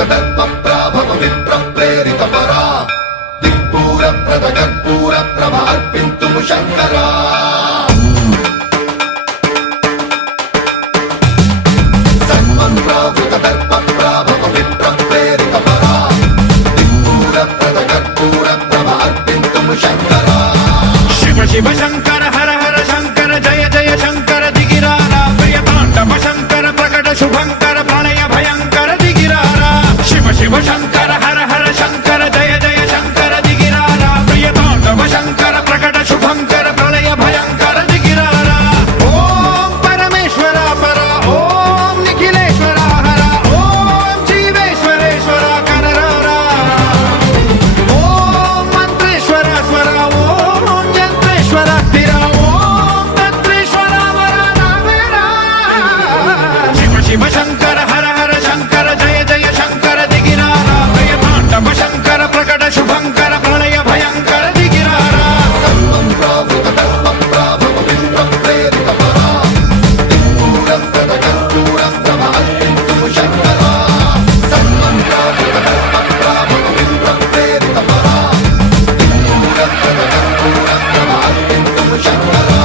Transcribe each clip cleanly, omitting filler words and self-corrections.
దర్పప్రాభవ విప్రప్రేరిత పరా దిక్పూర ప్రద కర్పూర ప్రభ అర్పింతుము శంకరా సన్మంత్రావృత దర్పప్రాభవ విప్రప్రేరిత పరా దిక్పూర ప్రద కర్పూర ప్రభ అర్పింతుము శంకరా శివ శివ శంకర హర హర శంకర జయ జయ శంకర దిగిరారా ప్రియ తాండవ శంకర ప్రకట శుభంకర ప్రణయ భయంకర దిగిరారా శివ శివ శంకర హర హర శంకర జయ జయ శంకర దిగిరారా ప్రియ తాండవ శంకర ప్రకట శుభంకర ప్రళయ భయంకర దిగిరారా ఓం పరమేశ్వర పర ఓం నిఖిలేశ్వర హర ఓం జీవేశ్వరేశ్వర కనరారా ఓం మంత్రేశ్వర స్వర ఓం యంత్రేశ్వర స్థిర ఓం తంత్రేశ్వర వర నావేరా శివ శివ శంకర హర హర శంకర జయ జయ శంకర దిగిరారా ప్రియ తాండవ శంకర ప్రకట శుభంకర ప్రళయ భయంకర దిగిరారా సన్మంత్రావృత దర్పప్రాభవ విప్రప్రేరిత పరా దిక్పూర ప్రద కర్పూర ప్రభ అర్పింతుము శంకరా సన్మంత్రావృత దర్పప్రాభవ విప్రప్రేరిత పరా దిక్పూర ప్రద కర్పూర ప్రభ అర్పింతుము శంకరా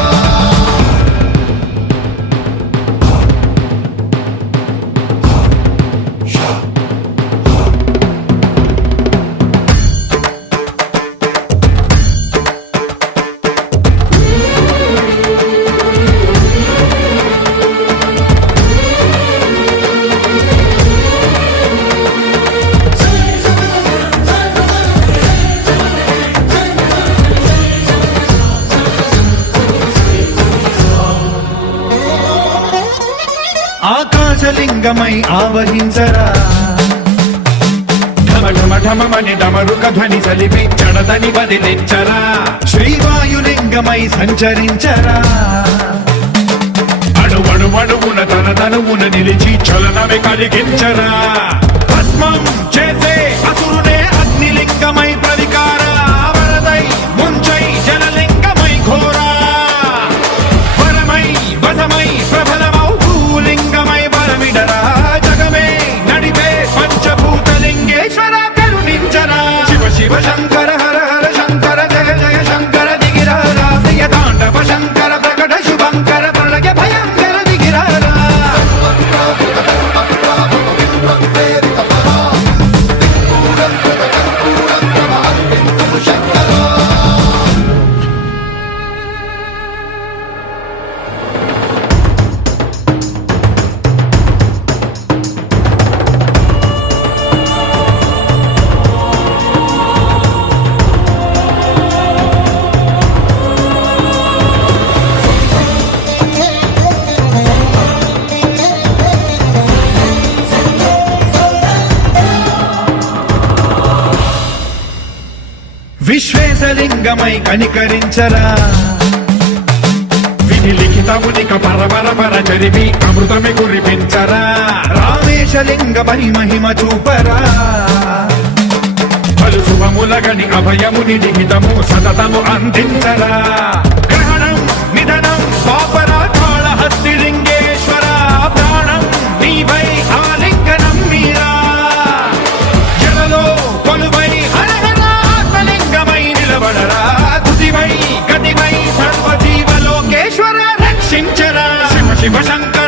ఆకాశలింగమై ఆవహించరా ఢమ ఢమ ఢమమని డమరుక ధ్వని సలిపి జడదని వదిలించరా శ్రీవాయులింగమై సంచరించరా అణువణువున తన తనువున నిలిచి చలనమే కలిగించరా భస్మం చేసే అసురునే అగ్నిలింగమై ప్రవికార వరదై ముంచై జలలింగమై ఘోరా వరమై వసమై ప్రబలమౌ భూలింగమై బలమిడరా జగమే నడిపే పంచభూతలింగేశ్వర కరుణించరా శివ శివ శంకర హర హర శంకర జయ జయ శంకర దిగిరారా ప్రియ తాండవ శంకర ప్రకట శుభంకర ప్రళయ భయంకర దిగిరారా సన్మంత్రావృత దర్పప్రాభవ విప్రప్రేరిత పరా దిక్పూర ప్రద కర్పూర ప్రభ అర్పింతుము శంకరా విశ్వేశలింగమై కనికరించరా విధి లిఖితమునిక పరపర పర చరిపి అమృతమి కురిపించరా రామేశలింగమై మహిమ చూపరా పలు శుభములగని అభయముని లిఖితము సతతము అందించరా గ్రహణం నిధనం పాపరా కాళహస్తి లింగేశ్వర ప్రాణం నీవై ఆలింగనం మీరా జలలో కొలువై హర హర ఆత్మలింగమై నిలబడరా తుదివై గతివై సర్వజీవలోకేశ్వర రక్షించరా శివ శివ శంకర